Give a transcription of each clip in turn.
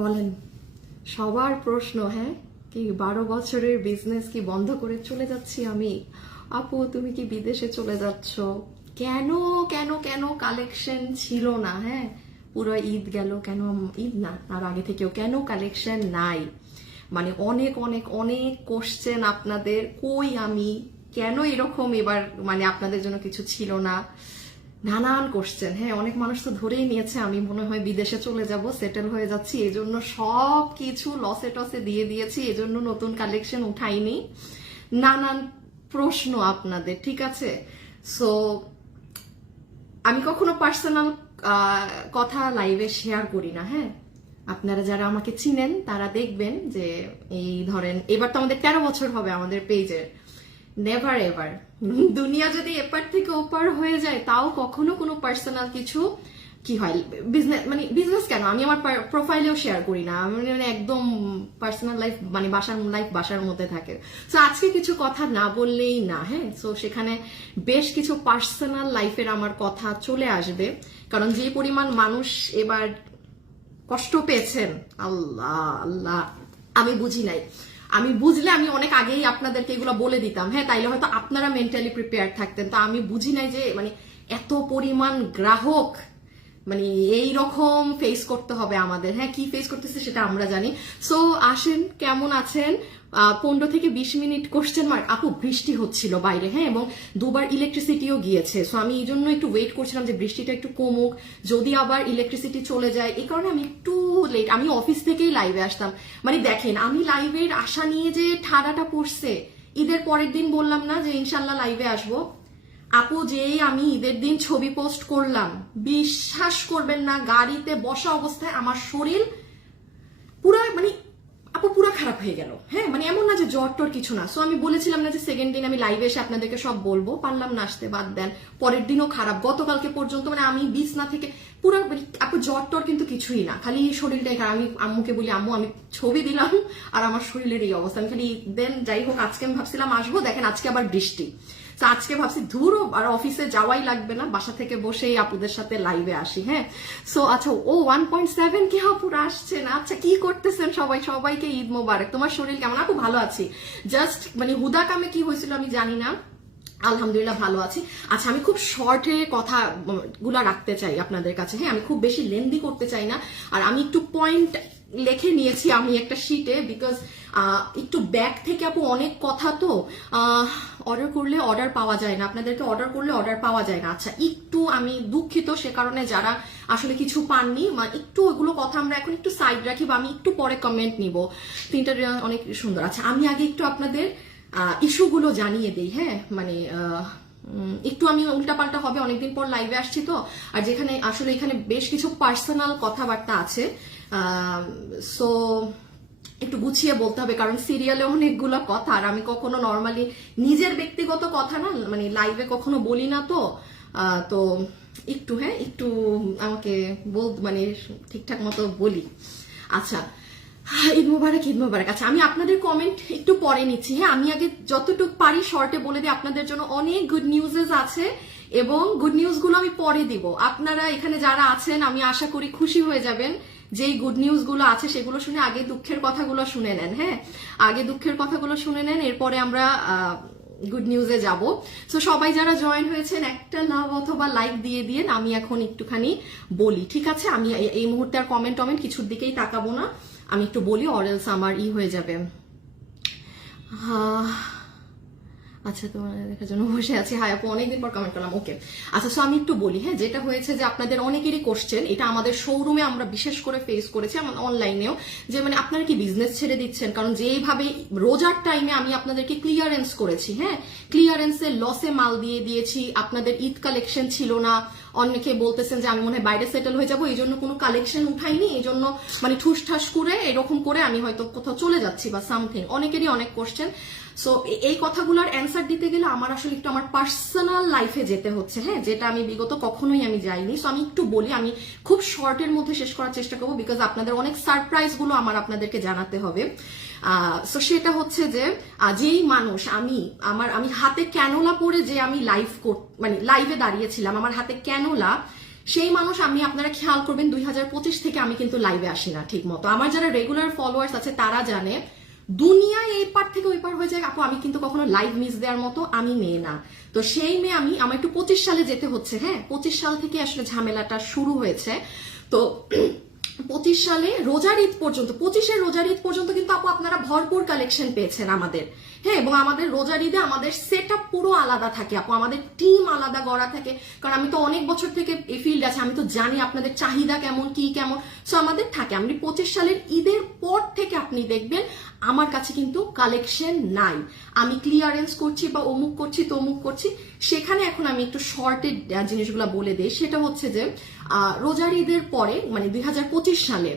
বলেন, সবার প্রশ্ন, হ্যাঁ কি 12 বছরের বিজনেস কি বন্ধ করে চলে যাচ্ছি আমি? আপু তুমি কি বিদেশে চলে যাচ্ছ? কেন কেন কেন কালেকশন ছিল না? হ্যাঁ, পুরো ঈদ গেল, কেন ঈদ না আর আগে থেকেও কেন কালেকশন নাই? মানে অনেক অনেক অনেক কোশ্চেন আপনাদের, কই আমি, কেন এরকম এবার, মানে আপনাদের জন্য কিছু ছিল না, নানান কোশ্চেন। হ্যাঁ, অনেক মানুষ তো ধরেই নিয়েছে আমি মনে হয় বিদেশে চলে যাব, সেটেল হয়ে যাচ্ছি, এজন্য সব কিছু লসে টসে দিয়ে দিয়েছি, এজন্য নতুন কালেকশন উঠাইনি। নানান প্রশ্ন আপনাদের, ঠিক আছে? সো আমি কখনো পার্সোনাল কথা লাইভে শেয়ার করি না। হ্যাঁ, আপনারা যারা আমাকে চিনেন তারা দেখবেন যে এই ধরেন এবার তো আমাদের 13 বছর হবে আমাদের পেজের। নেভার এভার, দুনিয়া যদি এপার থেকে ওপার হয়ে যায় তাও কখনো কোনো পার্সোনাল কিছু কি হয়, বিজনেস মানে বিজনেস কেন আমি আমার প্রোফাইলেও শেয়ার করি না। আমি মানে একদম পার্সোনাল লাইফ মানে বাসার লাইফ বাসার মধ্যে থাকে। সো আজকে কিছু কথা না বললেই না। হ্যাঁ, সো সেখানে বেশ কিছু পার্সোনাল লাইফের আমার কথা চলে আসবে, কারণ যে পরিমাণ মানুষ এবার কষ্ট পেয়েছেন, আল্লাহ আল্লাহ, আমি বুঝি নাই। আমি বুঝলে আমি অনেক আগেই আপনাদেরকে এগুলো বলে দিতাম। হ্যাঁ, তাইলে হয়তো আপনারা মেন্টালি প্রিপেয়ার থাকতেন। তো আমি বুঝি নাই যে মানে এত পরিমাণ গ্রাহক মানে এই রকম ফেস করতে হবে আমাদের। হ্যাঁ, কি ফেস করতেছে সেটা আমরা জানি। সো আসেন, কেমন আছেন? 15 থেকে 20 মিনিট কোশ্চেন মার্ক। আপু বৃষ্টি হচ্ছিল বাইরে, হ্যাঁ, এবং দুবার ইলেকট্রিসিটিও গিয়েছে। সো আমি এই জন্য একটু ওয়েট করছিলাম যে বৃষ্টিটা একটু কমুক, যদি আবার ইলেকট্রিসিটি চলে যায়। এই কারণে আমি একটু লেট, আমি অফিস থেকেই লাইভে আসতাম। মানে দেখেন, আমি লাইভের আশা নিয়ে যে ঠাড়াটা পড়ছে। ঈদের পরের দিন বললাম না যে ইনশাল্লাহ লাইভে আসবো। আপু যেই আমি ঈদের দিন ছবি পোস্ট করলাম, বিশ্বাস করবেন না, গাড়িতে বসা অবস্থায় আমার শরীর পুরা মানে আপু পুরা খারাপ হয়ে গেল। হ্যাঁ, মানে এমন না যে জ্বর টর কিছু না। সো আমি বলেছিলাম না যে সেকেন্ড দিন আমি লাইভে এসে আপনাদেরকে সব বলবো, পারলাম না আসতে, বাদ দেন। পরের দিনও খারাপ, গতকালকে পর্যন্ত মানে আমি বিছনা থেকে পুরো আপু জ্বর টর কিন্তু কিছুই না, খালি শরীরটাই খারাপ। আমি আম্মুকে বলি, আম্মু আমি ছবি দিলাম আর আমার শরীরের এই অবস্থা। আমি খালি দেন যাই হোক, আজকে আমি ভাবছিলাম আসবো, দেখেন আজকে আবার বৃষ্টি। আজকে ভাবছি ধুর আর অফিসে যাওয়াই লাগবে না, বাসা থেকে বসেই আপুদের সাথে লাইভে আসি। হ্যাঁ, সো আচ্ছা, ও 1.7 কে আপুরা আসছেন। আচ্ছা, কি করতেছেন সবাই? সবাইকে ঈদ মোবারক। তোমার শরীর কেমন? আপু ভালো আছি, জাস্ট মানে হুদা কামে কি হয়েছিল আমি জানি না, আলহামদুলিল্লাহ ভালো আছি। আচ্ছা, আমি খুব শর্টে কথা গুলা রাখতে চাই আপনাদের কাছে। হ্যাঁ, আমি খুব বেশি লেন্দি করতে চাই না। আর আমি একটু পয়েন্ট লিখে নিয়েছি আমি একটা শিটে, বিকজ একটু ব্যাক থেকে আপু অনেক কথা তো অর্ডার করলে অর্ডার পাওয়া যায় না, আপনাদেরকে অর্ডার করলে অর্ডার পাওয়া যায় না। আচ্ছা, একটু আমি দুঃখিত সে কারণে যারা আসলে কিছু পাননি, একটু ওগুলো কথা আমরা এখন একটু সাইড রাখি, বা আমি একটু পরে কমেন্ট নিব। তিনটা অনেক সুন্দর। আচ্ছা, আমি আগে একটু আপনাদের ইস্যুগুলো জানিয়ে দেই। হ্যাঁ, মানে একটু আমি উল্টাপাল্টা হবে, অনেকদিন পর লাইভে আসছি তো, আর যেখানে আসলে এখানে বেশ কিছু পার্সোনাল কথাবার্তা আছে। সো একটু গুছিয়ে বলতে হবে, কারণ সিরিয়ালে অনেকগুলো কথা, আর আমি কখনো নর্মালি নিজের ব্যক্তিগত কথা না মানে লাইভে কখনো বলি না। তো তো একটু, হ্যাঁ, একটু আমাকে মানে ঠিকঠাক মতো বলি। আচ্ছা, ঈদ মোবারক, ঈদ মোবারক। আচ্ছা, আমি আপনাদের কমেন্ট একটু পরে নিচ্ছি। হ্যাঁ, আমি আগে যতটুকু পারি শর্টে বলে দিই, আপনাদের জন্য অনেক গুড নিউজেস আছে এবং গুড নিউজ গুলো আমি পরে দিব। আপনারা এখানে যারা আছেন আমি আশা করি খুশি হয়ে যাবেন যেই গুড নিউজ গুলো আছে সেগুলো শুনে। আগে দুঃখের কথাগুলো শুনে নেন। হ্যাঁ, আগে দুঃখের কথাগুলো শুনে নেন, এরপরে আমরা গুড নিউজে যাব। সো সবাই যারা জয়েন হয়েছেন একটা লাভ অথবা লাইক দিয়ে দিয়ে আমি এখন একটুখানি বলি, ঠিক আছে? আমি এই মুহূর্তে আর কমেন্ট কিছুর দিকেই তাকাবো না, আমি একটু বলি, অরেলস আমার হয়ে যাবে। আচ্ছা, তোমার দেখার জন্য বসে আছি। হাই আপু, অনেকদিন পর কমেন্ট করলাম। ওকে, আচ্ছা, সো আমি একটু বলি। হ্যাঁ, যেটা হয়েছে যে আপনাদের অনেকেরই কোশ্চেন, এটা আমাদের শোরুমে আমরা বিশেষ করে ফেস করেছি, অনলাইনেও, যে মানে আপনারা কি বিজনেস ছেড়ে দিচ্ছেন? কারণ যেইভাবে রোজার টাইমে আমি আপনাদেরকে ক্লিয়ারেন্স করেছি, হ্যাঁ, ক্লিয়ারেন্সে লসে মাল দিয়ে দিয়েছি, আপনাদের ঈদ কালেকশন ছিল না। অনেকে বলতেছেন যে আমি মনে হয় বাইরে সেটেল হয়ে যাবো, এই জন্য কোনো কালেকশন উঠাইনি, এই জন্য মানে ঠুসঠাস করে এরকম করে আমি হয়তো কোথাও চলে যাচ্ছি বা সামথিং। অনেকেরই অনেক কোশ্চেন। সো এই কথাগুলোর অ্যান্সার দিতে গেলে আমার আসলে একটু আমার পার্সোনাল লাইফে যেতে হচ্ছে। হ্যাঁ, যেটা আমি বিগত কখনোই আমি যাইনি। সো আমি একটু বলি, আমি খুব শর্টের মধ্যে শেষ করার চেষ্টা করবো, বিকজ আপনাদের অনেক সারপ্রাইজ গুলো আমার আপনাদেরকে জানাতে হবে। সো সেটা হচ্ছে যে যেই মানুষ আমি হাতে ক্যানোলা পরে যে আমি মানে লাইভে দাঁড়িয়েছিলাম, আমার হাতে ক্যানোলা, সেই মানুষ আমি আপনারা খেয়াল করবেন 2025 থেকে আমি কিন্তু লাইভে আসি না ঠিক মতো। আমার যারা রেগুলার ফলোয়ার্স আছে তারা জানে দুনিয়ায় এই পার থেকে ওই পার হয়ে যায় আপু, আমি কিন্তু কখনো লাইভ মিস দেওয়ার মতো আমি মেয়ে না। তো সেই মেয়ে আমার একটু 25 সালে যেতে হচ্ছে, হ্যাঁ 25 সাল থেকে আসলে ঝামেলাটা শুরু হয়েছে। তো 25 সালে রোজার ঈদ পর্যন্ত, 25-এর রোজার ঈদ পর্যন্ত কিন্তু আপু আপনারা ভরপুর কালেকশন পেয়েছেন আমাদের, হ্যাঁ। এবং আমাদের রোজার ঈদে আমাদের সেট আপ পুরো আলাদা থাকে আপু, আমাদের টিম আলাদা গড়া থাকে, কারণ আমি তো অনেক বছর থেকে এই ফিল্ড আছে, আমি তো জানি আপনাদের চাহিদা কেমন কি কেমন। সো আমাদের থাকে, আমি 25 সালের ঈদের পর থেকে আপনি দেখবেন আমার কাছে কিন্তু কালেকশন নাই, আমি ক্লিয়ারেন্স করছি বা অমুক করছি তমুক করছি। সেখানে এখন আমি একটু শর্টেড জিনিসগুলো বলে দিই, সেটা হচ্ছে যে রোজার ঈদের পরে মানে 2025 সালে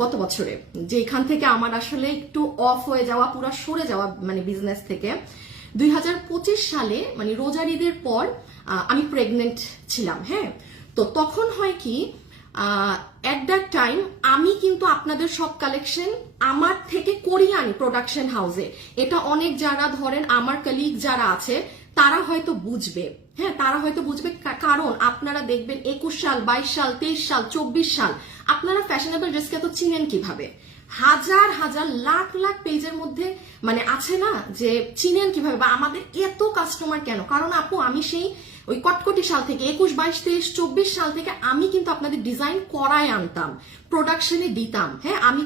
গত বছরে যেখান থেকে আমার আসলে একটু অফ হয়ে যাওয়া, পুরো সরে যাওয়া মানে বিজনেস থেকে, 2025 সালে মানে রোজার ঈদের পর আমি প্রেগনেন্ট ছিলাম, হ্যাঁ। তো তখন হয় কি এট দ্যাট টাইম আমি কিন্তু আপনাদের সব কালেকশন আমার থেকে করিয়ে আনি প্রোডাকশন হাউসে। এটা অনেক যারা ধরেন আমার কলিগ যারা আছে তারা হয়তো বুঝবে, হ্যাঁ তারা হয়তো বুঝবে, কারণ আপনারা দেখবেন 21 সাল 22 সাল 23 সাল 24 সাল আপনারা ফ্যাশনেবল ড্রেসকে তো চিনেন কিভাবে, হাজার হাজার লাখ লাখ পেজের মধ্যে মানে আছে না যে চিনেন কিভাবে, বা আমাদের এত কাস্টমার কেন, কারণ আপু আমি সেই ওই কটকটি সাল থেকে 21 22 23 24 সাল থেকে আমি কিন্তু আপনাদের ডিজাইন করায় আনতাম, প্রোডাকশনে দিতাম, হ্যাঁ। আমি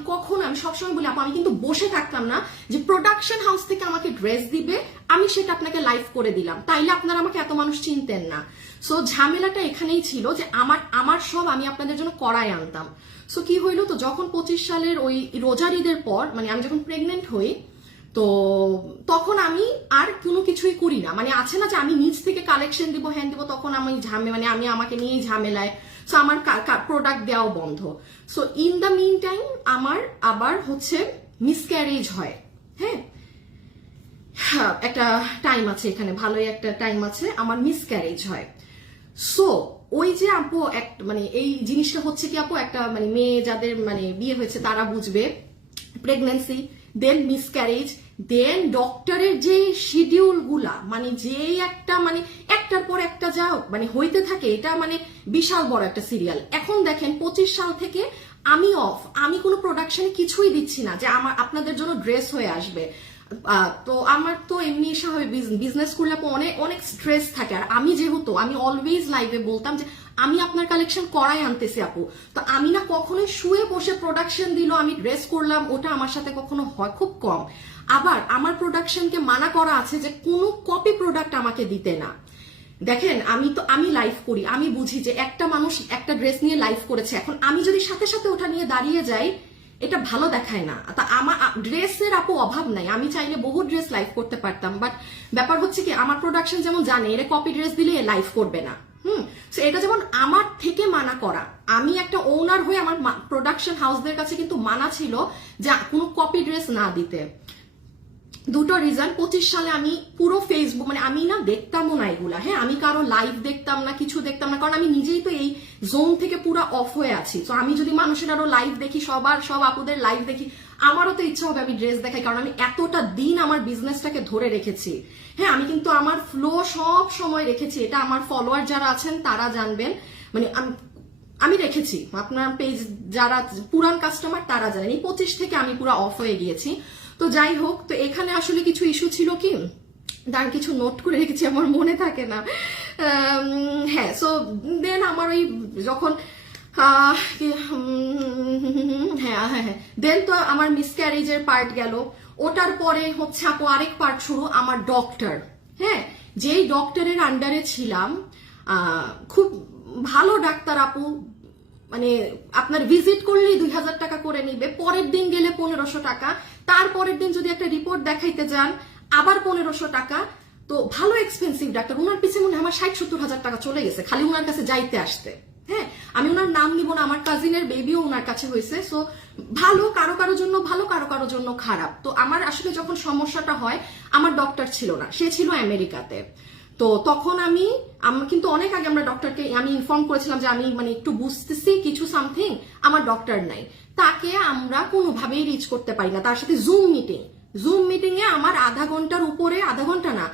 সবসময় বলি আপু আমি কিন্তু বসে থাকতাম না যে প্রোডাকশন হাউস থেকে আমাকে ড্রেস দিবে আমি সেটা আপনাকে লাইভ করে দিলাম, তাইলে আপনারা আমাকে এত মানুষ চিনতেন না। সো ঝামেলাটা এখানেই ছিল যে আমার সব আমি আপনাদের জন্য করায় আনতাম। সো কি হইলো, তো যখন 25 সালের ওই রোজার ঈদের পর মানে আমি যখন প্রেগনেন্ট হই, তো তখন আমি আর কোনো কিছুই করি না, মানে আছে না যে আমি নিজ থেকে কালেকশন দিব হ্যান্ড দিব, তখন আমি মানে আমি আমাকে নিয়েই ঝামেলায়, সো আমার প্রোডাক্ট দেওয়াও বন্ধ। So in the mean time আমার আবার হচ্ছে মিসক্যারেজ হয়, হ্যাঁ একটা টাইম আছে এখানে, ভালোই একটা টাইম আছে, আমার মিসক্যারেজ হয়। সো ওই যে আপু মানে এই জিনিসটা হচ্ছে কি আপু, একটা মানে মেয়ে যাদের মানে বিয়ে হয়েছে তারা বুঝবে, প্রেগনেন্সি দেন মিসক্যারেজ দেন ডক্টরের যে শিডিউল গুলা মানে যে একটা মানে একটার পর একটা যা মানে হইতে থাকে, এটা মানে বিশাল বড় একটা সিরিয়াল। এখন দেখেন 25 সাল থেকে আমি অফ, আমি কোনো প্রোডাকশনে কিছুই দিচ্ছি না যে আমার আপনাদের জন্য ড্রেস হয়ে আসবে। তো আমার তো এমনি স্বাভাবিক বিজনেস করলে অনেক অনেক স্ট্রেস থাকে, আর আমি যেহেতু আমি অলওয়েজ লাইভে বলতাম যে আমি আপনার কালেকশন করাই আনতেছি আপু, তো আমি না কখনোই শুয়ে বসে প্রোডাকশন দিল আমি ড্রেস করলাম, ওটা আমার সাথে কখনো হয় খুব কম। আবার আমার প্রোডাকশনকে মানা করা আছে যে কোনো কপি প্রোডাক্ট আমাকে দিতে না। দেখেন আমি লাইভ করি, আমি বুঝি যে একটা মানুষ একটা ড্রেস নিয়ে লাইভ করেছে, এখন আমি যদি সাথে সাথে ওটা নিয়ে দাঁড়িয়ে যাই এটা ভালো দেখায় না। তা আমার ড্রেসের আপু অভাব নাই, আমি চাইলে বহু ড্রেস লাইভ করতে পারতাম, বাট ব্যাপার হচ্ছে কি আমার প্রোডাকশন যেমন জানে এর কপি ড্রেস দিলে লাইভ করবে না, এটা যেমন আমার থেকে মানা করা, আমি একটা ওনার হয়ে আমার প্রোডাকশন হাউসদের কাছে কিন্তু মানা ছিল যে কোনো কপি ড্রেস না দিতে। দুটো রিজন, 25 সালে আমি পুরো ফেসবুক মানে আমি না দেখতামও না এগুলা, হ্যাঁ আমি কারো লাইভ দেখতাম না, কিছু দেখতাম না, কারণ আমি নিজেই তো এই জোন থেকে পুরো অফ হয়ে আছি। তো আমি যদি মানুষের আরো লাইভ দেখি, সব আপুদের লাইভ দেখি, আমারও তো ইচ্ছা হবে আমি ড্রেস দেখাই, কারণ আমি এতটা দিন আমার বিজনেসটাকে ধরে রেখেছি, হ্যাঁ আমি কিন্তু আমার ফ্লো সব সময় রেখেছি, এটা আমার ফলোয়ার যারা আছেন তারা জানবেন, মানে আমি রেখেছি, আপনার পেজ যারা পুরান কাস্টমার তারা জানেন, এই 25 থেকে আমি পুরো অফ হয়ে গিয়েছি। তো যাই হোক, তো এখানে আসলে কিছু ইস্যু ছিল কি, তার কিছু নোট করে রেখেছি আমার মনে থাকে না, হ্যাঁ। সো দেন আমার ওই যখন হ্যাঁ দেন তো আমার মিসক্যারেজের পার্ট গেল, ওটার পরে হচ্ছে আপু আরেক পার্ট শুরু আমার ডক্টর, হ্যাঁ যেই ডক্টরের আন্ডারে ছিলাম, খুব ভালো ডাক্তার আপু, মানে আপনার ভিজিট করলেই 2000 টাকা করে নিবে, পরের দিন গেলে 1500 টাকা, তারপরের দিন যদি একটা রিপোর্ট দেখাইতে যান আবার 1500 টাকা। তো ভালো এক্সপেন্সিভ ডাক্তার, ওনার পিছনে মনে হয় আমার 60-70 হাজার টাকা চলে গেছে খালি ওনার কাছে যাইতে আসতে, হ্যাঁ আমি ওনার নাম নিব না, আমার কাজিনের বেবিও ওনার কাছে হয়েছে। সো ভালো, কারো কারো জন্য ভালো, কারো কারো জন্য খারাপ। তো আমার আসলে যখন সমস্যাটা হয় আমার ডক্টর ছিল না, সে ছিল আমেরিকাতে। তো তখন আমি কিন্তু অনেক আগে আমরা ডক্টরকে আমি ইনফর্ম করেছিলাম যে আমি মানে একটু বুঝতেছি কিছু সামথিং, আমার ডক্টর নাই, তাকে আমরা কোনোভাবেই রিচ করতে পারি না। তার সাথে জুম মিটিং এ আমার আধা ঘন্টার উপরে, আধা ঘন্টা না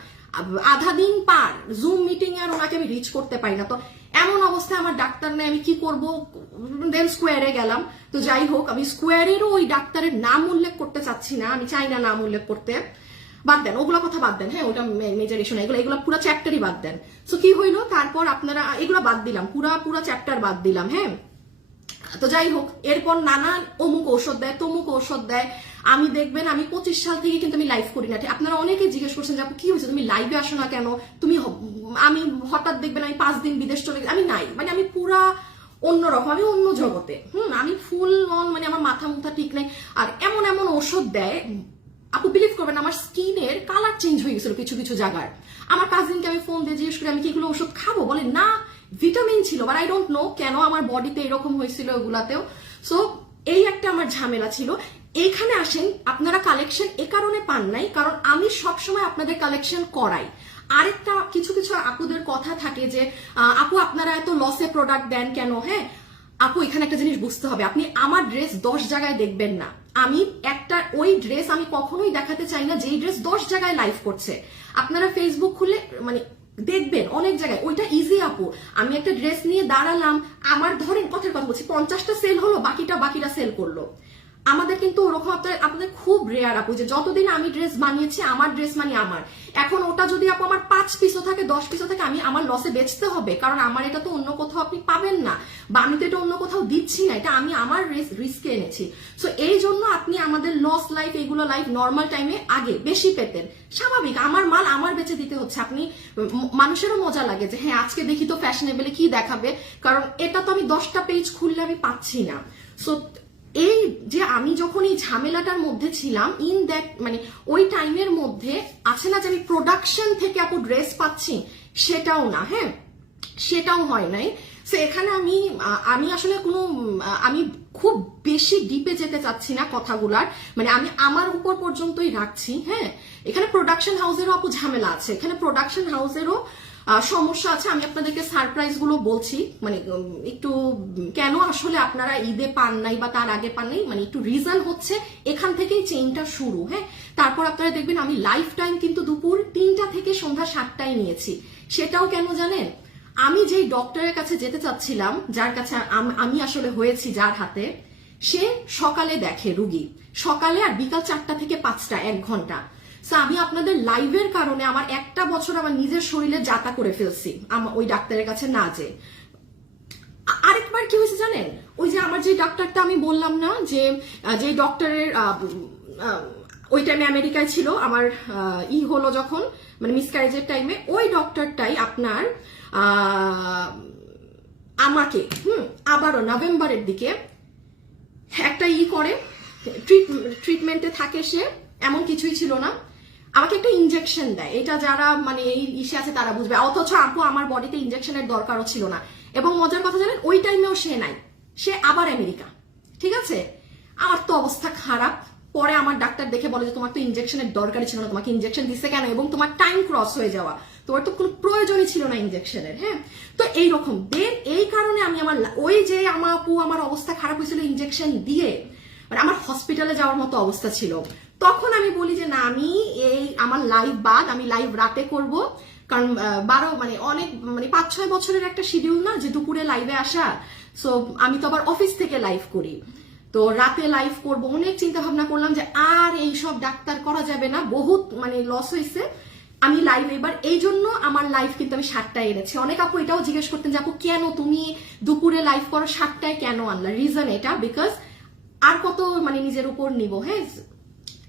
আধা দিন পার জুম মিটিং এ আর ওনাকে আমি রিচ করতে পারি না। তো এমন অবস্থায় আমার ডাক্তার নেই, আমি কি করব? দেন স্কোয়ারে গেলাম। তো যাই হোক, আমি স্কোয়ারেরও ওই ডাক্তারের নাম উল্লেখ করতে চাচ্ছি না, আমি চাই না নাম উল্লেখ করতে, বাদ দেন ওগুলো কথা, বাদ দেন। হ্যাঁ, ওটা মেজর ইস্যু না, এগুলো পুরো চ্যাপ্টারই বাদ দেন। সো কি হইলো, তারপর আপনারা এগুলো বাদ দিলাম, পুরা চ্যাপ্টার বাদ দিলাম। হ্যাঁ, তো যাই হোক, এরপর নানান অমুক ঔষধ দেয়, তমুক ঔষধ দেয়। আমি দেখবেন আমি 25 সাল থেকে কিন্তু আমি লাইভ করি না। আপনারা অনেকে জিজ্ঞেস করছেন যে আপু কি হয়েছে, তুমি লাইভে আসো না কেন? আমি হঠাৎ দেখবেন আমি 5 দিন বিদেশ চলে গেছি, আমি নাই, মানে আমি পুরা অন্যরকম, আমি অন্য জগতে। আমি ফুল অন, মানে আমার মাথা মুথা ঠিক নেই। আর এমন এমন ওষুধ দেয়, আপু বিলিভ করবেন আমার স্কিনের কালার চেঞ্জ হয়ে গেছিল কিছু কিছু জায়গার। আমার কাজিনকে আমি ফোন দিয়ে জিজ্ঞেস করি আমি কি এগুলো ওষুধ খাবো, বলে না ভিটামিন ছিল, বাট আই ডোন্ট নো কেন আমার বডিতে এরকম হয়েছিল ওগুলাতেও। সো এই একটা আমার ঝামেলা ছিল। এইখানে আসেন, আপনারা কালেকশন এ কারণে পান নাই কারণ আমি সবসময় আপনাদের কালেকশন করাই। আরেকটা কিছু কিছু আপুদের কথা থাকে যে আপু আপনারা এত লসে প্রোডাক্ট দেন কেন? হ্যাঁ আপু, এখানে একটা জিনিস বুঝতে হবে, আপনি আমার ড্রেস 10 জায়গায় দেখবেন না। আমি একটা ওই ড্রেস আমি কখনোই দেখাতে চাই না যেই ড্রেস 10 জায়গায় লাইভ করছে। আপনারা ফেসবুক খুলে মানে দেখবেন অনেক জায়গায়, ওইটা ইজি আপু। আমি একটা ড্রেস নিয়ে দাঁড়ালাম, আমার ধরেন কথার কথা বলছি 50টা সেল হলো, বাকিটা সেল করলো। আমাদের কিন্তু ওরকম আপনাদের খুব রেয়ার আপু, যে যতদিন আমি ড্রেস বানিয়েছি আমার ড্রেস মানে আমার। এখন ওটা যদি আপু আমার 5 পিসও থাকে 10 পিসও থাকে, আমি আমার লসে বেচতে হবে, কারণ আমার এটা তো অন্য কোথাও আপনি পাবেন না, বা আমি তো এটা অন্য কোথাও দিচ্ছি না, এটা আমি আমার রিস্কে এনেছি। সো এই জন্য আপনি আমাদের লস লাইফ এগুলো লাইফ নর্মাল টাইমে আগে বেশি পেতেন, স্বাভাবিক, আমার মাল আমার বেচে দিতে হচ্ছে। আপনি মানুষেরও মজা লাগে যে হ্যাঁ আজকে দেখি তো ফ্যাশনেবলে কি দেখাবে, কারণ এটা তো আমি 10টা পেজ খুললে আমি পাচ্ছি না। সো এই যে আমি যখন এই ঝামেলাটার মধ্যে ছিলাম, ইন দ্যাট মানে ওই টাইমের মধ্যে আছে না যে আমি প্রোডাকশন থেকে আপু ড্রেস পাচ্ছি, সেটাও না। হ্যাঁ, সেটাও হয় নাই। সো এখানে আমি আসলে আমি খুব বেশি ডিপে যেতে চাচ্ছি না কথাগুলার, মানে আমি আমার উপর পর্যন্তই রাখছি। হ্যাঁ, এখানে প্রোডাকশন হাউসেরও আপু ঝামেলা আছে, এখানে প্রোডাকশন হাউসেরও সমস্যা আছে। আমি আপনাদেরকে সারপ্রাইজ গুলো বলছি, মানে একটু কেন আসলে আপনারা ঈদে পান নাই বা তার আগে পান নাই, মানে একটু রিজন হচ্ছে এখান থেকেই চেইনটা শুরু। হ্যাঁ, তারপর আপনারা দেখবেন আমি লাইফ টাইম কিন্তু দুপুর 3টা থেকে সন্ধ্যা 7টায় নিয়েছি। সেটাও কেন জানেন, আমি যেই ডক্টরের কাছে যেতে চাচ্ছিলাম, যার কাছে আমি আসলে হয়েছি, যার হাতে, সে সকালে দেখে রুগী, সকালে আর বিকাল 4টা থেকে 5টা, 1 ঘন্টা। আমি আপনাদের লাইভের কারণে আমার 1টা বছর আমার নিজের শরীরে যাতা করে ফেলছি ওই ডাক্তারের কাছে না যে। আরেকবার কি হয়েছে জানেন, ওই যে আমার যে ডাক্তারটা আমি বললাম না যে ডক্টরের ওই টাইমে আমেরিকায় ছিল, আমার হলো যখন মানে মিসক্যারেজের টাইমে, ওই ডক্টরটাই আপনার আমাকে আবারও নভেম্বরের দিকে একটা করে ট্রিটমেন্টে থাকে, সে এমন কিছুই ছিল না, আমাকে একটা ইনজেকশন দেয়। এটা যারা মানে এই ইসে আছে তারা বুঝবে, অথচ আপু আমার বডিতে ইনজেকশনের দরকারও ছিল না। এবং মজার কথা জানেন, ওই টাইমেও সে নাই, সে আবার আমেরিকা। ঠিক আছে, আমার তো অবস্থা খারাপ। পরে আমার ডাক্তার দেখে বলে যে তোমার তো ইনজেকশনের দরকারই ছিল না, তোমাকে ইনজেকশন দিচ্ছে কেন, এবং তোমার টাইম ক্রস হয়ে যাওয়া, তোমার তো কোনো প্রয়োজনই ছিল না ইনজেকশনের। হ্যাঁ, তো এইরকম দেন এই কারণে আমি আমার ওই যে আমার অবস্থা খারাপ হয়েছিল ইনজেকশন দিয়ে, মানে আমার হসপিটালে যাওয়ার মতো অবস্থা ছিল। তখন আমি বলি যে না, আমি আমার লাইভ বাদ, আমি লাইভ রাতে করব, কারণ 12 মানে অনেক মানে 5-6 বছরের একটা শিডিউল না যে দুপুরে লাইভে আসা। সো আমি তো আবার অফিস থেকে লাইভ করি, তো রাতে লাইভ করব। অনেক চিন্তা ভাবনা করলাম যে আর এইসব ডাক্তার করা যাবে না, বহুত মানে লস হয়েছে। আমি লাইভ এবার এই জন্য আমার লাইভ কিন্তু আমি 7টায় এনেছি। অনেক আপু এটাও জিজ্ঞেস করতেন যে আপু কেন তুমি দুপুরে লাইভ করো, 7টায় কেন আনলা? রিজন এটা, বিকজ আর কত মানে নিজের উপর নিব। হ্যাঁ,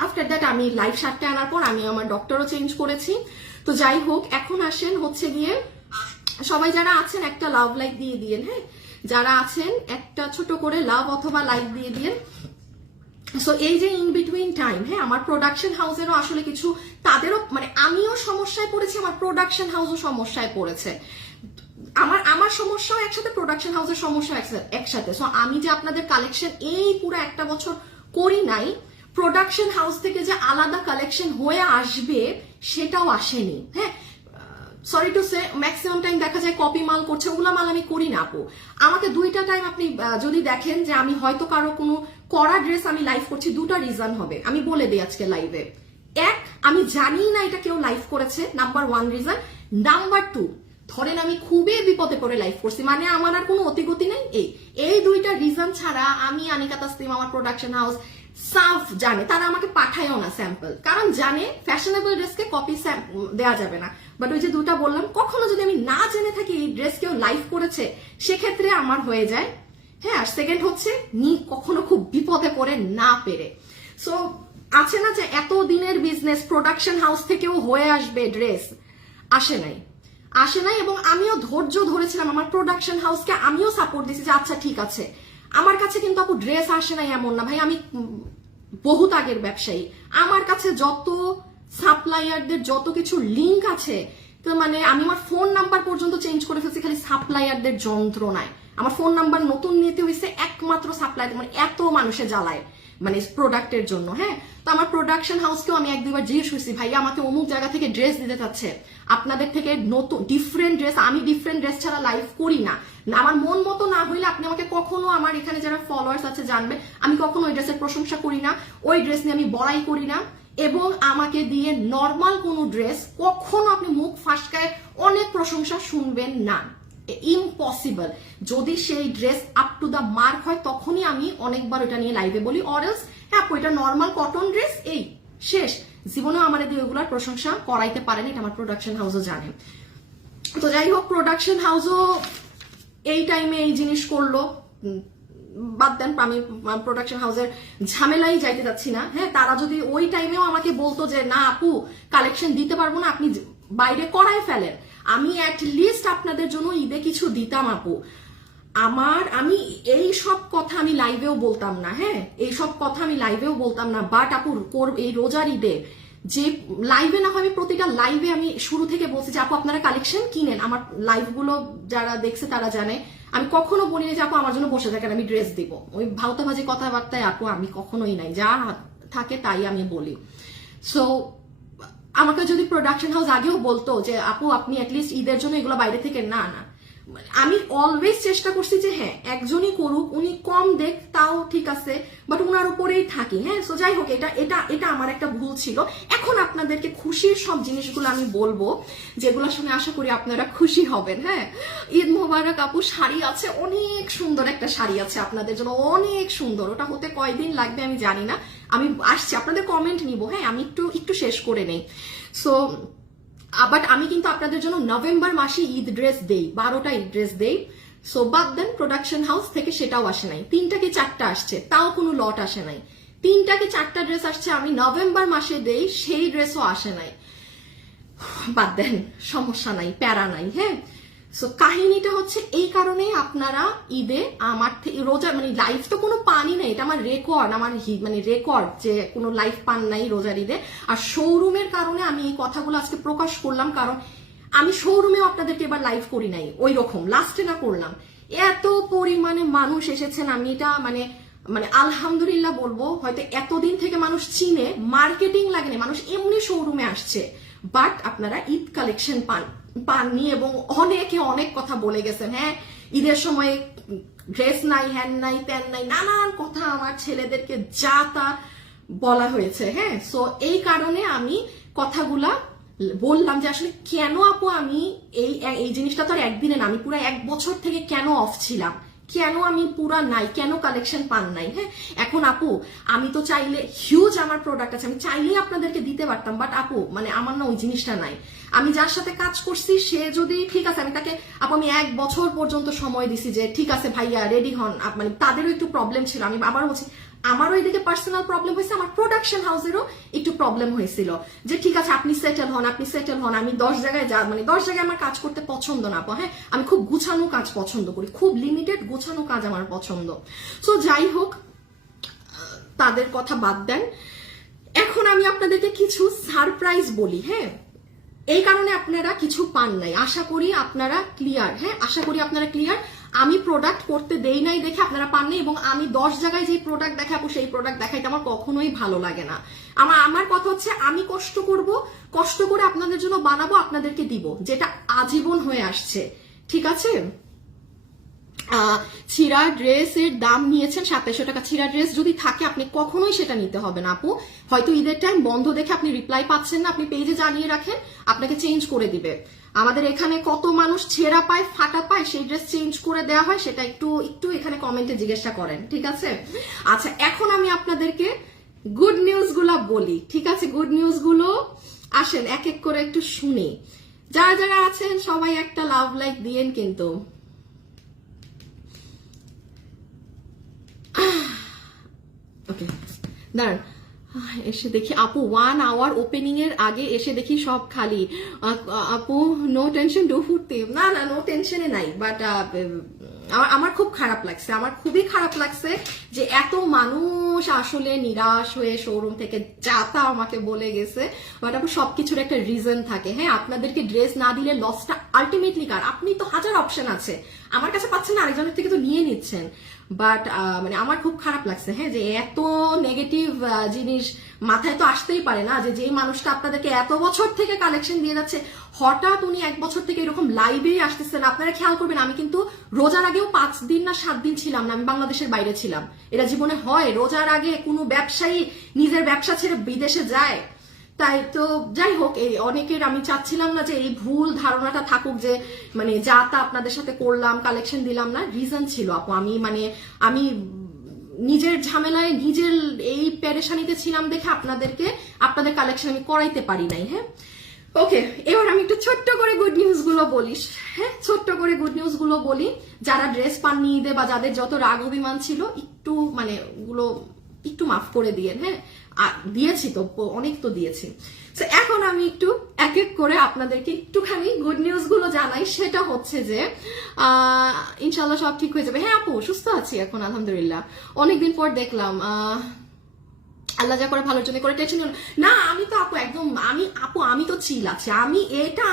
আফটার দ্যাট আমি লাইভ 7টায় আনার পর আমি আমার ডক্টরও চেঞ্জ করেছি। তো যাই হোক, এখন আসেন হচ্ছে গিয়ে সবাই যারা আছেন একটা লাভ লাইক দিয়ে দিয়েন। হ্যাঁ, যারা আছেন একটা ছোট করে লাভ অথবা লাইক দিয়ে দিয়েন। সো এই যে ইন বিটুইন টাইম, হ্যাঁ, আমার প্রোডাকশন হাউসেরও আসলে কিছু, তাদেরও মানে আমিও সমস্যায় পড়েছি, আমার প্রোডাকশন হাউসও সমস্যায় পড়েছে। আমার সমস্যাও একসাথে, প্রোডাকশন হাউসের সমস্যা একসাথে। সো আমি যে আপনাদের কালেকশন এই পুরো 1টা বছর করি নাই, প্রোডাকশন হাউস থেকে যে আলাদা কালেকশন হয়ে আসবে সেটাও আসেনি। হ্যাঁ, sorry to say, maximum time দেখা যায় কপি মাল করছে, ওগুলা মাল আমি করি না আপু। আমাকে 2টা টাইম আপনি যদি দেখেন যে আমি হয়তো কারো কোনো করা ড্রেস আমি লাইভ করছি, 2টা রিজন হবে, আমি বলে দিই আজকে লাইভে। 1, আমি জানি না এটা কেউ লাইভ করেছে, নাম্বার 1 রিজন। নাম্বার 2, ধরেন আমি খুবই বিপদে পড়ে লাইভ করছি, মানে আমার আর কোনো অতিগতি নাই, এই দুইটা রিজন ছাড়া আমি আনিকা তাসলিম আমার প্রোডাকশন হাউস সাফ জানে, তারা আমাকে পাঠায়ও না স্যাম্পল, কারণ জানে ফ্যাশনেবল ড্রেসকে কপি দেওয়া যাবে না। বাট ওই যে দুটা বললাম, কখনো যদি আমি না জেনে থাকি এই ড্রেস কেউ লাইভ করেছে, সেক্ষেত্রে আমার হয়ে যায়। হ্যাঁ, আর সেকেন্ড হচ্ছে কখনো খুব বিপদে পড়ে না পেরে। সো আছে না যে এত দিনের বিজনেস প্রোডাকশন হাউস থেকেও হয়ে আসবে ড্রেস, আসে নাই এবং আমিও ধৈর্য ধরেছিলাম আমার প্রোডাকশন হাউসকে, আমিও সাপোর্ট দিয়েছি যে আচ্ছা ঠিক আছে। আমার কাছে কিন্তু আপু ড্রেস আসে নাই এমন না ভাই, আমি বহুত আগের ব্যবসায়ী, আমার কাছে যত সাপ্লায়ারদের যত কিছু লিঙ্ক আছে, তো মানে আমি আমার ফোন নাম্বার পর্যন্ত চেঞ্জ করে ফেলছি খালি সাপ্লায়ারদের যন্ত্রণায়। আমার ফোন নাম্বার নতুন নিতে হয়েছে একমাত্র সাপ্লায়ার, মানে এত মানুষে জ্বালায় মানে প্রোডাক্টের জন্য। হ্যাঁ, তো আমার প্রোডাকশন হাউসকেও আমি এক দুইবার জিজ্ঞেস করছি, ভাই আমাকে অমুক জায়গা থেকে ড্রেস দিতে চাচ্ছে, আপনাদের থেকে নতুন ডিফারেন্ট ড্রেস, আমি ডিফারেন্ট ড্রেস ছাড়া লাইভ করি না, আমার মন মতো না হইলে আপনি আমাকে কখনো, আমার এখানে যারা ফলোয়ার্স আছে জানবে, আমি কখনো ওই ড্রেসের প্রশংসা করি না, ওই ড্রেস নিয়ে আমি বড়াই করি না, এবং আমাকে দিয়ে নর্মাল কোনো ড্রেস কখনো আপনি মুখ ফাঁসকায় অনেক প্রশংসা শুনবেন না, ইম্পসিবল। যদি সেই dress up to the mark হয় তখনই আমি অনেকবার ওটা নিয়ে লাইভে বলি, অরেলস হ্যাঁ ওইটা নর্মাল কটন ড্রেস, এই শেষ। জীবনেও আমার দিয়ে ওইগুলোর প্রশংসা করাইতে পারেনি, এটা আমার প্রোডাকশন হাউসও জানে। তো যাই হোক, প্রোডাকশন হাউসও এই টাইমে এই জিনিস করলো, বাদ দেন, আমি প্রোডাকশন হাউসের ঝামেলাই যাইতে যাচ্ছি না। হ্যাঁ, তারা যদি ওই টাইমেও আমাকে বলতো যে না আপু কালেকশন দিতে পারবো না, আপনি বাইরে করায় ফেলেন, আমি অ্যাটলিস্ট আপনাদের জন্য ঈদে কিছু দিতাম আপু। আমি এই সব কথা আমি লাইভেও বলতাম না, হ্যাঁ এই সব কথা আমি লাইভেও বলতাম না, বাট আপু এই রোজার ঈদে যে লাইভে না হয় আমি প্রতিটা লাইভে আমি শুরু থেকে বলছি যে আপু আপনারা কালেকশন কিনেন। আমার লাইভগুলো যারা দেখছে তারা জানে আমি কখনো বলি না যে আপু আমার জন্য বসে থাকেন আমি ড্রেস দিব, ওই ভাউতাভাজি কথাবার্তায় আপু আমি কখনোই নাই, যা থাকে তাই আমি বলি। সো আমাকে যদি প্রোডাকশন হাউস আগেও বলতো যে আপু আপনি অ্যাটলিস্ট ঈদের জন্য এগুলো বাইরে থেকে না, আমি অলওয়েজ চেষ্টা করছি যে হ্যাঁ একজনই করুক, উনি কম দেখ তাও ঠিক আছে, বাট উনার উপরেই থাকি। হ্যাঁ, সো যাই হোক, এটা আমার একটা ভুল ছিল। এখন আপনাদেরকে খুশির সব জিনিসগুলো আমি বলবো, যেগুলো শুনে আশা করি আপনারা খুশি হবেন। হ্যাঁ, ঈদ মোবারক আপু, শাড়ি আছে অনেক সুন্দর, একটা শাড়ি আছে আপনাদের জন্য অনেক সুন্দর, ওটা হতে কয়দিন লাগবে আমি জানি না, আমি আসছি আপনাদের কমেন্ট নিব। হ্যাঁ, আমি একটু শেষ করে নেই। সো বাট আমি কিন্তু আপনাদের জন্য নভেম্বর মাসে ঈদ ড্রেস দেই, 12টা ঈদ ড্রেস দেই। সো বাদ দেন, প্রোডাকশন হাউস থেকে সেটাও আসে নাই, 3টা কি 4টা আসছে, তাও কোনো লট আসে নাই। 3টা কি 4টা ড্রেস আসছে আমি নভেম্বর মাসে দেই, সেই ড্রেসও আসে নাই। বাদ দেন, সমস্যা নাই, প্যারা নাই। হ্যাঁ, সো কাহিনীটা হচ্ছে এই কারণে আপনারা ঈদে আমার থেকে রোজা মানে লাইফ তো কোনো পানি নাই, এটা আমার রেকর্ড, আমার মানে রেকর্ড যে কোনো লাইফ পান নাই রোজার ঈদে। আর শোরুমের কারণে আমি এই কথাগুলো আজকে প্রকাশ করলাম, কারণ আমি শোরুমেও আপনাদেরকে এবার লাইভ করি নাই, ওই রকম লাস্টে না করলাম, এত পরিমাণে মানুষ এসেছেন, আমি এটা মানে আলহামদুলিল্লাহ বলবো, হয়তো এতদিন থেকে মানুষ চিনে, মার্কেটিং লাগেনি, মানুষ এমনি শোরুমে আসছে, বাট আপনারা ঈদ কালেকশন পাননি এবং অনেকে অনেক কথা বলে গেছেন। হ্যাঁ, ঈদের সময় ড্রেস নাই, হ্যান নাই, ত্যান নাই, নানান কথা আমার ছেলেদেরকে যা তা বলা হয়েছে। হ্যাঁ, সো এই কারণে আমি কথাগুলা বললাম যে আসলে কেন আপু আমি এই জিনিসটা তো আর একদিনে না, আমি পুরো 1 বছর থেকে কেন অফ ছিলাম, কেন আমি পুরা নাই, কেন কালেকশন পান নাই। হ্যাঁ, এখন আপু আমি তো চাইলে হিউজ আমার প্রোডাক্ট আছে, আমি চাইলেই আপনাদেরকে দিতে পারতাম, বাট আপু মানে আমার না ওই জিনিসটা নাই। আমি যার সাথে কাজ করছি সে যদি ঠিক আছে, আমি তাকে আপু আমি 1 বছর পর্যন্ত সময় দিছি যে ঠিক আছে ভাইয়া রেডি হন, মানে তাদেরও একটু প্রবলেম ছিল, আমি আবার বলছি আমারও এদিকে পার্সোনাল প্রবলেম হয়েছে, আমার প্রোডাকশন হাউসেরও একটু প্রবলেম হয়েছিল যে ঠিক আছে আপনি সেটেল হন, আমি 10 জায়গায় 10 জায়গায় আমার কাজ করতে পছন্দ না। হ্যাঁ, আমি খুব গুছানো কাজ পছন্দ করি, খুব লিমিটেড গোছানো কাজ আমার পছন্দ। সো যাই হোক, তাদের কথা বাদ দেন, এখন আমি আপনাদেরকে কিছু সারপ্রাইজ বলি। হ্যাঁ, এই কারণে আপনারা কিছু পান নাই, আশা করি আপনারা ক্লিয়ার। হ্যাঁ, আশা করি আপনারা ক্লিয়ার। আমি প্রোডাক্ট করতে দেই নাই দেখে আপনারা পান নাই, এবং আমি 10 জায়গায় যে প্রোডাক্ট দেখাবো সেই প্রোডাক্ট দেখাইতে আমার কখনোই ভালো লাগে না। আমার কথা হচ্ছে আমি কষ্ট করে আপনাদের জন্য বানাবো, আপনাদেরকে দিব, যেটা আজীবন হয়ে আসছে। ঠিক আছে, ছিঁড়া ড্রেসের দাম নিয়েছেন 2700 টাকা। ছিঁড়া ড্রেস যদি থাকে আপনি কখনোই সেটা নিতে হবে না আপু, হয়তো ঈদের টাইম বন্ধ দেখে আপনি রিপ্লাই পাচ্ছেন না, আপনি পেজে জানিয়ে রাখেন, আপনাকে চেঞ্জ করে দিবে। আমাদের এখানে কত মানুষ ছেঁড়া পায়, ফাটা পায়, সেই ড্রেস চেঞ্জ করে দেওয়া হয়, সেটা একটু একটু এখানে কমেন্টে জিজ্ঞাসা করেন, ঠিক আছে? আচ্ছা, এখন আমি আপনাদেরকে গুড নিউজ গুলা বলি, ঠিক আছে? গুড নিউজ গুলো আসেন এক এক করে একটু শুনি। যারা যারা আছেন সবাই একটা লাভ লাইক দিয়েন কিন্তু। ওকে, দাঁড়ান, এসে দেখি আপু 1 আওয়ার ওপেনিং এর আগে এসে দেখি সব খালি। আপু নো টেনশন, ডু ফুটতে না না, নো টেনশনে নাই, বাট আমার খুব খারাপ লাগছে, আমার খুবই খারাপ লাগছে যে এত মানুষ আসলে নিরাশ হয়ে শোরুম থেকে যাতা আমাকে বলে গেছে। বাট আপু সবকিছুর একটা রিজন থাকে, হ্যাঁ? আপনাদেরকে ড্রেস না দিলে লসটা আলটিমেটলি কার? আপনি তো হাজার অপশন আছে, আমার কাছে পাচ্ছেন না, আরেকজনের থেকে তো নিয়ে নিচ্ছেন। বাট মানে আমার খুব খারাপ লাগছে, হ্যাঁ, যে এত নেগেটিভ জিনিস মাথায় তো আসতেই পারে না, যে যেই মানুষটা আপনাদেরকে এত বছর থেকে কালেকশন দিয়ে যাচ্ছে, হঠাৎ উনি 1 বছর থেকে এরকম লাইভে আসতেছেন। আপনারা খেয়াল করবেন, আমি কিন্তু রোজার আগেও 5 দিন না 7 দিন ছিলাম না, আমি বাংলাদেশের বাইরে ছিলাম। এটা জীবনে হয়? রোজার আগে কোনো ব্যবসায়ী নিজের ব্যবসা ছেড়ে বিদেশে যায়? তাই তো যাই হোক, এই অনেকের আমি চাচ্ছিলাম না যে এই ভুল ধারণাটা থাকুক যে মানে যা তা আপনাদের সাথে করলাম, কালেকশন দিলাম না। রিজন ছিল আপু, আমি নিজের ঝামেলায় নিজের এই পেরেশানিতে ছিলাম দেখে আপনাদের কালেকশন আমি করাইতে পারি নাই, হ্যাঁ? ওকে, এবার আমি একটু ছোট্ট করে গুড নিউজ গুলো বলি, হ্যাঁ? ছোট্ট করে গুড নিউজ গুলো বলি। যারা ড্রেস পাননি ঈদে বা যাদের যত রাগ অভিমান ছিল, একটু মানে গুলো একটু মাফ করে দিয়ে, হ্যাঁ? দিয়েছি তো, অনেক তো দিয়েছি। এখন আমি একটু এক এক করে আপনাদেরকে একটুখানি গুড নিউজ গুলো জানাই। সেটা হচ্ছে যে ইনশাল্লাহ সব ঠিক হয়ে যাবে। হ্যাঁ আপু, সুস্থ আছি এখন আলহামদুলিল্লাহ, অনেকদিন পর দেখলাম। আল্লাহ যা করে ভালোর জন্য করে, টেনশন না। আমি তো আপু একদম আমি তো চিল আছে,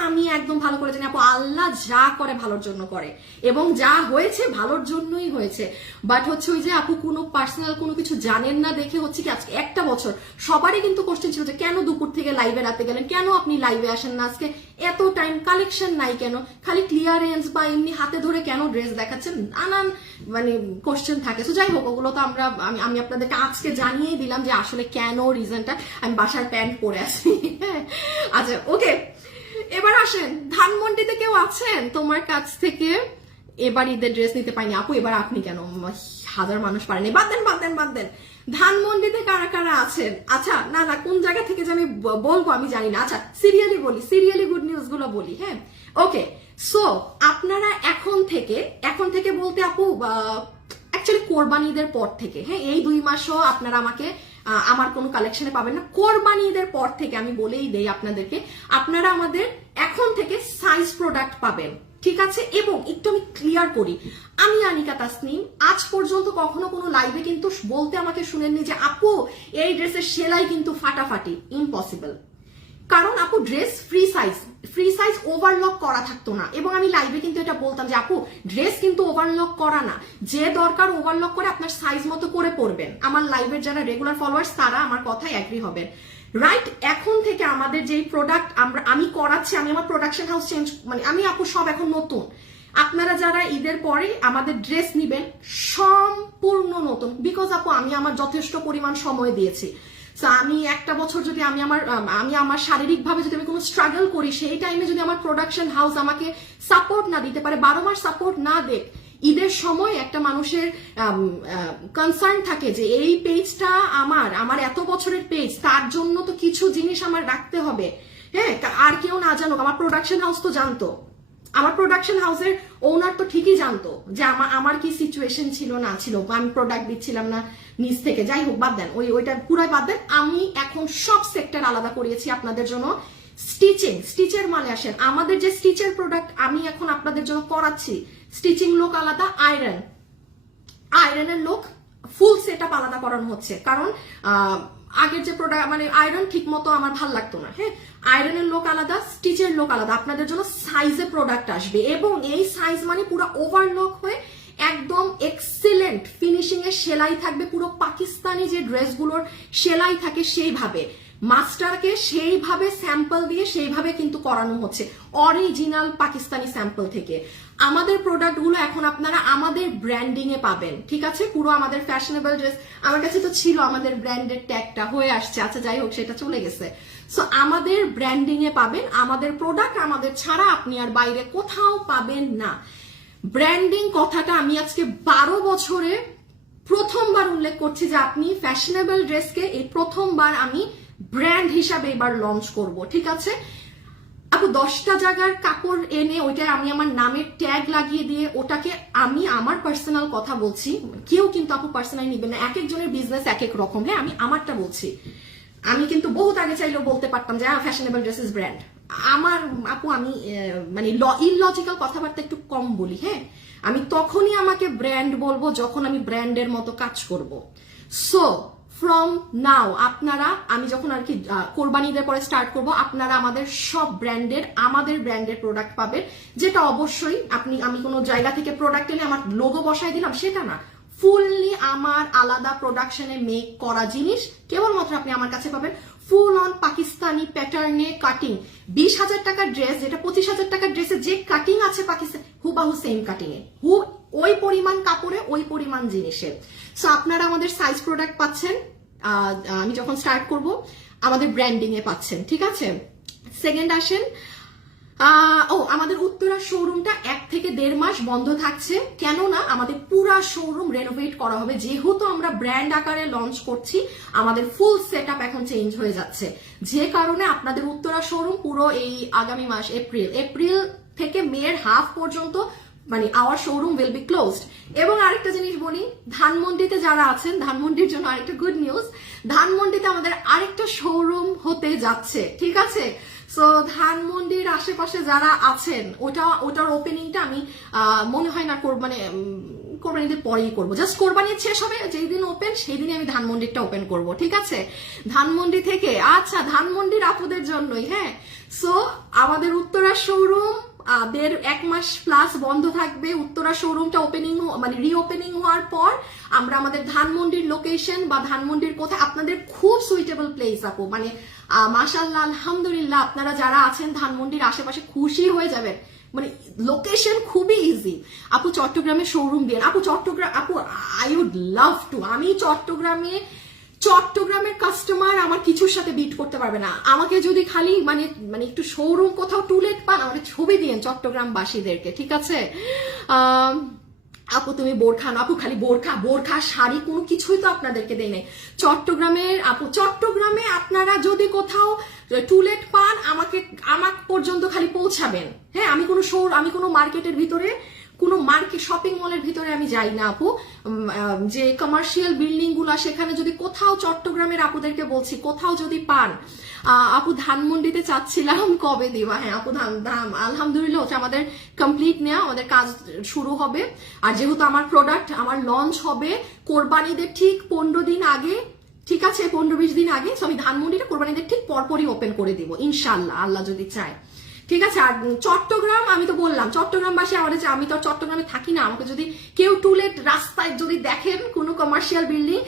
আমি একদম ভালো করে জানি আপু, আল্লাহ যা করে ভালোর জন্য করে, এবং যা হয়েছে ভালোর জন্যই হয়েছে। বাট হচ্ছে ওই যে আপু কোনো পার্সোনাল কোনো কিছু জানেন না দেখে হচ্ছে কি, আজকে 1টা বছর সবারই কিন্তু কোশ্চেন ছিল যে কেন দুপুর থেকে লাইভে রাতে গেলেন, কেন আপনি লাইভে আসেন না আজকে, এত টাইম কালেকশন নাই কেন, খালি ক্লিয়ারেন্স বা এমনি হাতে ধরে কেন ড্রেস দেখাচ্ছেন, নানান মানে কোশ্চেন থাকে। তো যাই হোক, ওগুলো তো আমি আপনাদেরকে আজকে জানিয়ে দিলাম যে আসলে কেন, রিজনটা। আমি বাসার প্যান্ট পরে আসি, হ্যাঁ? আচ্ছা ওকে, এবার আসেন, ধানমন্ডিতে কেউ আছেন তোমার কাছ থেকে এবার ঈদের ড্রেস নিতে পাইনি? আপু এবার আপনি কেন, হাজার মানুষ পারেনি, বাদ দেন। ধানমন্ডিতে কারা কারা আছেন? আচ্ছা না না, কোন জায়গা থেকে যে আমি বলবো আমি জানি না। আচ্ছা সিরিয়ালি গুড নিউজ গুলো বলি, হ্যাঁ? ওকে, সো আপনারা এখন থেকে বলতে আপু অ্যাকচুয়ালি কোরবানি ঈদের পর থেকে, হ্যাঁ, এই 2 মাসও আপনারা আমাকে আমার কোনো কালেকশনে পাবেন না। কোরবানি ঈদের পর থেকে আমি বলেই দেই আপনাদেরকে, আপনারা আমাদের এখন থেকে সাইজ প্রোডাক্ট পাবেন, ঠিক আছে? এবং একটু আমি ক্লিয়ার করি, আমি আনিকা তাসনিম আজ পর্যন্ত কখনো কোনো লাইভে কিন্তু বলতে আমাকে শুনেননি যে আপু এই ড্রেসের সেলাই কিন্তু ফাটাফাটি, ইম্পসিবল। কারণ আপু ড্রেস ফ্রি সাইজ ওভারলক করা থাকতো না, এবং আমি লাইভে কিন্তু এটা বলতাম যে আপু ড্রেস কিন্তু ওভারলক করা না, যে দরকার ওভারলক করে আপনার সাইজ মতো করে পরবেন। আমার লাইভের যারা রেগুলার ফলোয়ার্স তারা আমার কথায় এগ্রি হবেন, রাইট? এখন থেকে আমাদের যেই প্রোডাক্ট আমি করাচ্ছি, আমি আমার প্রোডাকশন হাউস চেঞ্জ, মানে আমি আপু সব এখন নতুন। আপনারা যারা ঈদের পরে আমাদের ড্রেস নিবেন সম্পূর্ণ নতুন, বিকজ আপু আমি আমার যথেষ্ট পরিমাণ সময় দিয়েছি। আমি 1টা বছর যদি আমি আমার শারীরিকভাবে যদি আমি কোনো স্ট্রাগল করি, সেই টাইমে যদি আমার প্রোডাকশন হাউস আমাকে সাপোর্ট না দিতে পারে, 12 মাস সাপোর্ট না দেখ, ঈদের সময় একটা মানুষের কনসার্ন থাকে যে এই পেজটা আমার এত বছরের পেজ, তার জন্য তো কিছু জিনিস আমার রাখতে হবে, হ্যাঁ? আর কেউ না জানুক, আমার প্রোডাকশন হাউস তো জানতো, আমার প্রোডাকশন হাউসের ওনার তো ঠিকই জানতো যে আমার কি সিচুয়েশন ছিল না ছিল, আমি প্রোডাক্ট দিচ্ছিলাম না নিজ থেকে। যাই হোক, বাদ দেন, ওইটা পুরাই বাদ দেন। আমি এখন সব সেক্টর আলাদা করিয়েছি আপনাদের জন্য। স্টিচের মালে আসেন, আমাদের যে স্টিচের প্রোডাক্ট আমি এখন আপনাদের জন্য করাচ্ছি, স্টিচিং লোক আলাদা, আয়রনের লোক ফুল সেট আপ আলাদা করানো হচ্ছে। কারণ আগের যে প্রোডাক্ট মানে আয়রন ঠিক মতো আমার ভাল লাগতো না, হ্যাঁ? আয়রনের লোক আলাদা, স্টিচের লোক আলাদা, আপনাদের জন্য সাইজে প্রোডাক্ট আসবে, এবং এই সাইজ মানে পুরো ওভারলক হয়ে একদম এক্সিলেন্ট ফিনিশিং এর সেলাই থাকবে, পুরো পাকিস্তানি যে ড্রেসগুলোর সেলাই থাকে সেইভাবে, মাস্টারকে সেইভাবে স্যাম্পল দিয়ে সেইভাবে কিন্তু করানো হচ্ছে, অরিজিনাল পাকিস্তানি স্যাম্পল থেকে। আমাদের প্রোডাক্টগুলো এখন আপনারা আমাদের ব্র্যান্ডিং এ পাবেন, ঠিক আছে? পুরো আমাদের ফ্যাশনেবল ড্রেস, আমার কাছে তো ছিল আমাদের ব্র্যান্ডের ট্যাগটা, হয়ে আসছে, আচ্ছা যাই হোক সেটা চলে গেছে। সো আমাদের ব্র্যান্ডিং এ পাবেন, আমাদের প্রোডাক্ট আমাদের ছাড়া আপনি আর বাইরে কোথাও পাবেন না। ব্র্যান্ডিং কথাটা আমি আজকে 12 বছরে প্রথমবার উল্লেখ করছি যে আপনি ফ্যাশনেবল ড্রেসকে এই প্রথমবার আমি ব্র্যান্ড হিসাবে এবার লঞ্চ করব, ঠিক আছে আপু? 10টা জায়গার কাপড় এনে ওইটা আমি আমার নামের ট্যাগ লাগিয়ে দিয়ে ওটাকে আমি আমার পার্সোনাল কথা বলছি, কেউ কিন্তু আপু পার্সোনালি নিবেন না, এক একজনের বিজনেস এক এক রকম। হ্যাঁ, আমি আমারটা বলছি। আমি কিন্তু বহুত আগে চাইলেও বলতে পারতাম যে ফ্যাশনেবল ড্রেসেস ব্র্যান্ড। আমার আপু আমি মানে ইললজিক্যাল কথাবার্তা একটু কম বলি। হ্যাঁ, আমি তখনই আমাকে ব্র্যান্ড বলবো যখন আমি ব্র্যান্ডের মতো কাজ করব। সো ফ্রম নাও আপনারা, আমি যখন আর কি কোরবানি ঈদের পরে স্টার্ট করব, আপনারা আমাদের সব আমাদের ব্র্যান্ডের প্রোডাক্ট পাবেন, যেটা অবশ্যই আমি কোনো জায়গা থেকে প্রোডাক্ট এনে আমার লোগো বসাই দিলাম সেটা না, ফুললি আমার আলাদা প্রোডাকশনে মেক করা জিনিস কেবলমাত্র আপনি আমার কাছে পাবেন। ফুল অন পাকিস্তানি প্যাটার্নে কাটিং, 20,000 টাকার ড্রেস যেটা 25,000 টাকার ড্রেসে যে কাটিং আছে পাকিস্তান, হুবাহু সেম কাটিং এ, ওই পরিমাণ কাপড়ে ওই পরিমাণ জিনিসে। সো আপনারা আমাদের সাইজ প্রোডাক্ট পাচ্ছেন, আমি যখন স্টার্ট করব আমাদের ব্র্যান্ডিং এ পাচ্ছেন, ঠিক আছে? সেকেন্ড আসেন, আমাদের উত্তরা শোরুমটা 1 থেকে 1.5 মাস বন্ধ থাকছে, কেননা আমাদের পুরা শোরুম রেনোভেট করা হবে। যেহেতু আমরা ব্র্যান্ড আকারে লঞ্চ করছি, আমাদের ফুল সেট আপ এখন চেঞ্জ হয়ে যাচ্ছে, যে কারণে আপনাদের উত্তরা শোরুম পুরো এই আগামী মাস এপ্রিল থেকে মের হাফ পর্যন্ত মানে hour showroom will be closed. এবং আরেকটা জিনিস বলি, ধানমন্ডিতে যারা আছেন, ধানমন্ডির জন্য আরেকটা গুড নিউজ, ধানমন্ডিতে আমাদের আরেকটা শোরুম হতে যাচ্ছে, ঠিক আছে? সো ধানমন্ডির আশেপাশে যারা আছেন, ওটার ওপেনিংটা আমি মনে হয় না কোরবানিদের পরেই করবো, জাস্ট কোরবানি শেষ হবে যেই দিন ওপেন সেই দিনই আমি ধানমন্ডিরটা ওপেন করব, ঠিক আছে? ধানমন্ডি থেকে, আচ্ছা ধানমন্ডির আপুদের জন্যই। হ্যাঁ, সো আমাদের উত্তরা শোরুম 1 মাস প্লাস বন্ধ থাকবে। উত্তরা শোরুমটা ওপেনিং মানে রিওপেনিং হওয়ার পর আমরা আমাদের ধানমন্ডির লোকেশন বা ধানমন্ডির কোথায় আপনাদের খুব সুইটেবল প্লেস আপু, মানে মাশাআল্লাহ আলহামদুলিল্লাহ আপনারা যারা আছেন ধানমন্ডির আশেপাশে খুশি হয়ে যাবেন, মানে লোকেশন খুবই ইজি। আপু চট্টগ্রামে শোরুম দিয়ে, আপু আই উড লাভ টু, আমি চট্টগ্রামের কাস্টমার আমার কিছুর সাথে বিট করতে পারবে না। আমাকে যদি খালি মানে একটু শোরুম কোথাও টুলেট পান, আমাকে ছবি দিয়েন চট্টগ্রামবাসীদেরকে, ঠিক আছে? আপু তুমি বোরখা না, আপু খালি বোরখা শাড়ি কোনো কিছুই তো আপনাদেরকে দেয় নাই। চট্টগ্রামে আপনারা যদি কোথাও টুলেট পান, আমাকে পর্যন্ত খালি পৌঁছাবেন। হ্যাঁ, আমি কোনো মার্কেটের ভিতরে, কোনো শপিং মলের ভিতরে আমি যাই না আপু। যে কমার্শিয়াল বিল্ডিং গুলা, সেখানে যদি কোথাও চট্টগ্রামের আপুদেরকে বলছি কোথাও যদি পান, আপু ধানমন্ডিতে চাচ্ছিলাম কবে দিবা। হ্যাঁ আপু, আলহামদুলিল্লাহ হচ্ছে আমাদের কমপ্লিট নেওয়া, আমাদের কাজ শুরু হবে। আর যেহেতু আমার প্রোডাক্ট আমার লঞ্চ হবে কোরবানিদের ঠিক 15 দিন আগে, ঠিক আছে, 15-20 দিন আগে। আমি ধানমন্ডিটা কোরবানিদের ঠিক পরপরই ওপেন করে দিব ইনশাল্লাহ, আল্লাহ যদি চায়, ঠিক আছে? আর চট্টগ্রাম, আমি তো বললাম চট্টগ্রামবাসী আমাদের, আমি তো চট্টগ্রামে থাকি না, আমাকে যদি কেউ টুলেট রাস্তায় যদি দেখেন কোনো কমার্শিয়াল বিল্ডিং,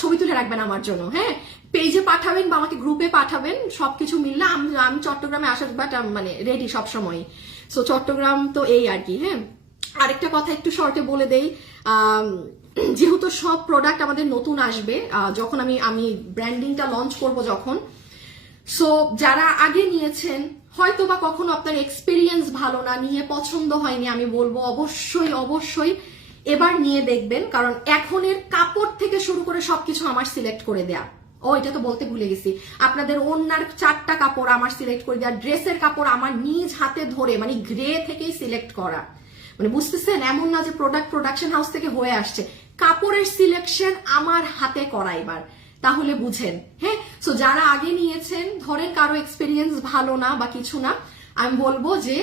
ছবি তুলে রাখবেন আমার জন্য। হ্যাঁ, পেজে পাঠাবেন বা আমাকে গ্রুপে পাঠাবেন, সবকিছু মিললে আমি চট্টগ্রামে আসার বাট মানে রেডি সবসময়। সো চট্টগ্রাম তো এই আর কি। হ্যাঁ, আরেকটা কথা একটু শর্টে বলে দেই, যেহেতু সব প্রোডাক্ট আমাদের নতুন আসবে যখন আমি ব্র্যান্ডিংটা লঞ্চ করব যখন, সো যারা আগে নিয়েছেন হয়তো বা কখনো আপনার এক্সপিরিয়েন্স ভালো না, নিয়ে পছন্দ হয়নি, আমি বলবো অবশ্যই এবার নিয়ে দেখবেন, কারণ এখনের কাপড় থেকে শুরু করে সবকিছু আমার সিলেক্ট করে দেয়া। এটা তো বলতে ভুলে গেছি, আপনাদের ওড়নার 4টা কাপড় আমার সিলেক্ট করে দেয়া, ড্রেসের কাপড় আমার নিজ হাতে ধরে মানে গ্রে থেকেই সিলেক্ট করা, মানে বুঝতেছেন? এমন না যে প্রোডাকশন হাউস থেকে হয়ে আসছে, কাপড়ের সিলেকশন আমার হাতে করা এবার, তাহলে বুঝেন। হ্যাঁ, সো যারা আগে নিয়েছেন, ধরেন কারো এক্সপিরিয়েন্স ভালো না বা কিছু না, আমি বলবো যে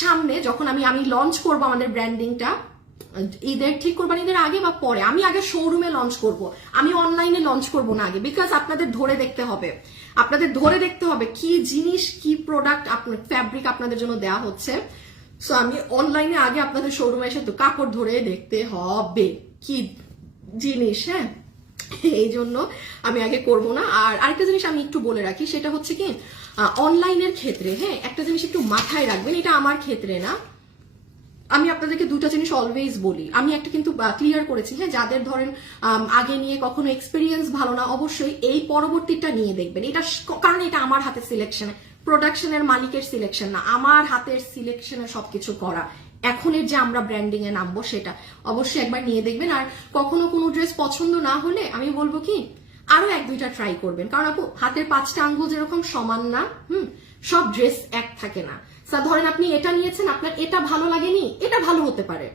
সামনে যখন আমি লঞ্চ করবো আমাদের ব্র্যান্ডিংটা, ঈদের ঠিক করবেন, ঈদের আগে বা পরে, আমি আগে শোরুমে লঞ্চ করব, আমি অনলাইনে লঞ্চ করব না আগে, বিকজ আপনাদের ধরে দেখতে হবে কি জিনিস, কি প্রোডাক্ট, আপনার ফ্যাব্রিক আপনাদের জন্য দেওয়া হচ্ছে। সো আমি অনলাইনে আগে আপনাদের শোরুমে এসে তো কাপড় ধরে দেখতে হবে কি জিনিস। হ্যাঁ, এই জন্য আমি আগে করব না। আর আরেকটা জিনিস আমি একটু বলে রাখি, সেটা হচ্ছে কি অনলাইনের ক্ষেত্রে, হ্যাঁ একটা জিনিস একটু মাথায় রাখবেন, এটা আমার ক্ষেত্রে না, আমি আপনাদেরকে দুটো জিনিস অলওয়েজ বলি, আমি একটা কিন্তু ক্লিয়ার করেছি, হ্যাঁ, যাদের ধরেন আগে নিয়ে কখনো এক্সপিরিয়েন্স ভালো না, অবশ্যই এই পরবর্তীটা নিয়ে দেখবেন। এটা কারণ এটা আমার হাতে সিলেকশন, প্রোডাকশনের মালিকের সিলেকশন না, আমার হাতের সিলেকশনে সবকিছু করা। এখনের যে আমরা ব্র্যান্ডিং এ নামবো সেটা অবশ্যই একবার নিয়ে দেখবেন। আর কখনো কোনো ড্রেস পছন্দ না হলে আমি বলবো কি আরো এক দুইটা ট্রাই করবেন, কারণ আপু হাতের 5টা আঙ্গুল যেরকম সমান না, সব ড্রেস এক থাকে না। ধরেন আপনি এটা নিয়েছেন, আপনার এটা ভালো লাগেনি, এটা ভালো হতে পারে,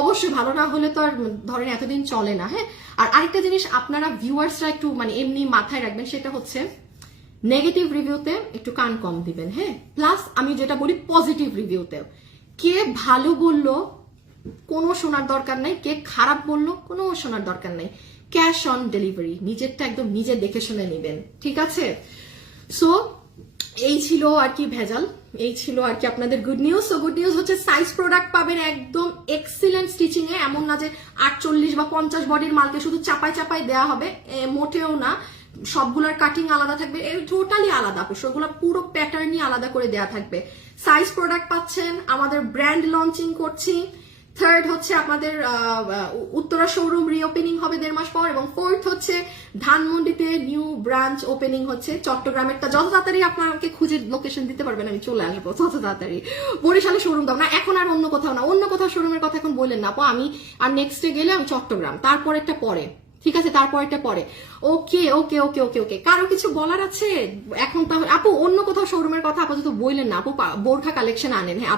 অবশ্যই ভালো না হলে তো আর ধরেন এতদিন চলে না। হ্যাঁ, আর আরেকটা জিনিস আপনারা ভিউয়ার্সরা একটু মানে এমনি মাথায় রাখবেন, সেটা হচ্ছে নেগেটিভ রিভিউতে একটু কান কম দিবেন। হ্যাঁ, প্লাস আমি যেটা বলি পজিটিভ রিভিউতে কে ভালো বললো কোনো শোনার দরকার নাই, কে খারাপ বললো কোনো শোনার দরকার নাই। ক্যাশ অন ডেলিভারি, নিজেরটা একদম নিজে দেখে শুনে নিবেন, ঠিক আছে? সো এই ছিল আর কি ভেজাল, এই ছিল আর কি আপনাদের good news. So good news হচ্ছে সাইজ প্রোডাক্ট পাবেন একদম এক্সিলেন্ট স্টিচিং এ, এমন না যে 48 বা 50 বডির মালকে শুধু চাপাই চাপাই দেওয়া হবে, মোটেও না। সবগুলোর কাটিং আলাদা থাকবে, টোটালি আলাদা, সেগুলো পুরো প্যাটার্নই আলাদা করে দেয়া থাকবে। সাইজ প্রোডাক্ট পাচ্ছেন, আমাদের ব্র্যান্ড লঞ্চিং করছি। থার্ড হচ্ছে আমাদের উত্তরা শোরুম রিওপেনিং হবে 1.5 মাস পর, এবং ফোর্থ হচ্ছে ধানমন্ডিতে নিউ ব্রাঞ্চ ওপেনিং হচ্ছে। চট্টগ্রামেরটা যত তাড়াতাড়ি আপনাকে খুঁজে লোকেশন দিতে পারবেন আমি চলে আসবো তত তাড়াতাড়ি। বরিশালে শোরুম দাও না এখন, আর অন্য কোথাও না, অন্য কোথাও শোরুমের কথা এখন বললেন না আপু, আমি আর নেক্সট ডে গেলে আমি চট্টগ্রাম, তারপরেরটা পরে, ঠিক আছে? তারপরেরটা পরে। ওকে ওকে ওকে ওকে ওকে, কারো কিছু বলার আছে এখন? তাহলে আপু অন্য কোথাও শোরুমের কথা আপাতত বললেন না আপু, বোরখা কালেকশন আনেন। হ্যাঁ আপু